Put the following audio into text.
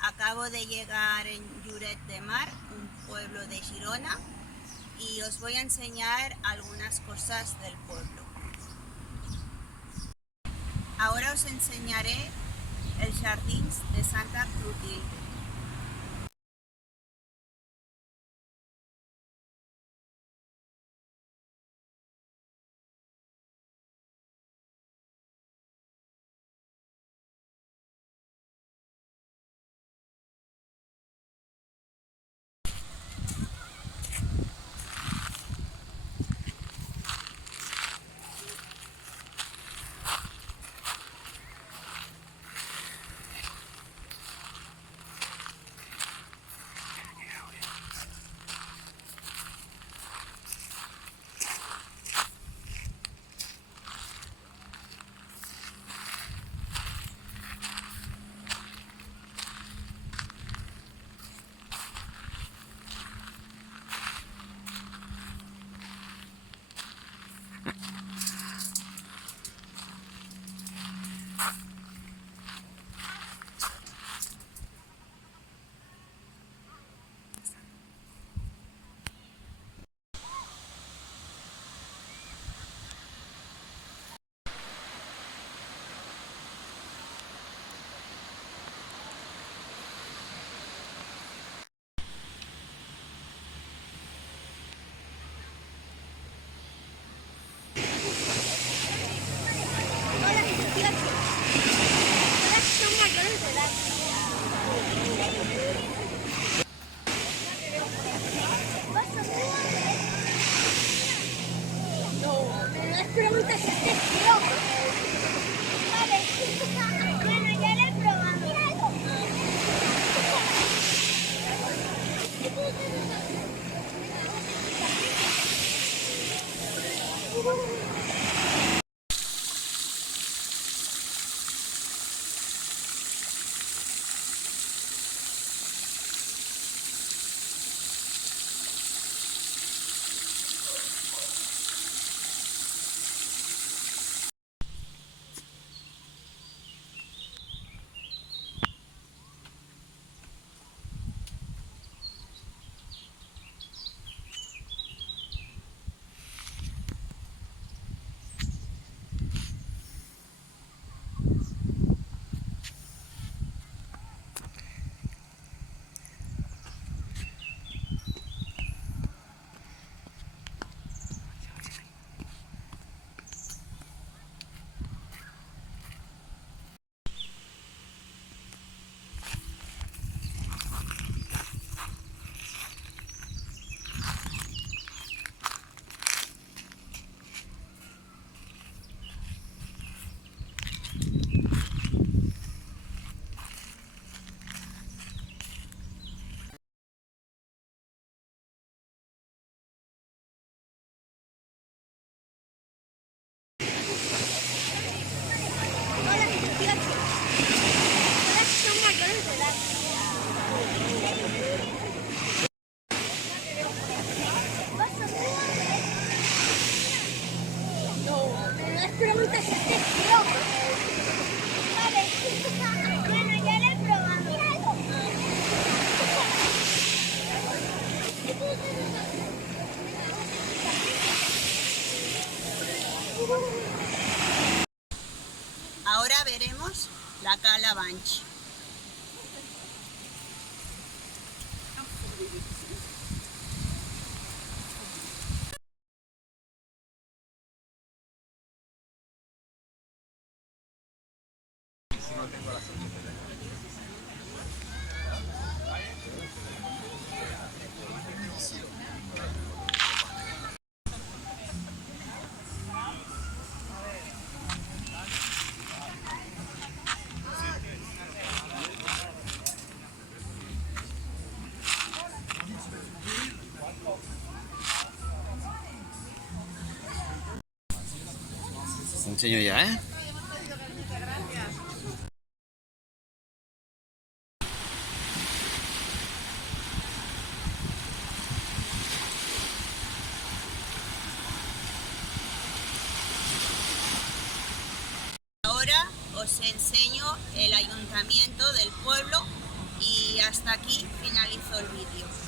Acabo de llegar en Lloret de Mar, un pueblo de Girona, y os voy a enseñar algunas cosas del pueblo. Ahora os enseñaré el Jardins de Santa Clotilde. Bueno, ya le he probado. Bueno, ya le he probado. Ahora veremos la Cala Banch. Enseño ya, ¿eh? Ahora os enseño el ayuntamiento del pueblo y hasta aquí finalizo el vídeo.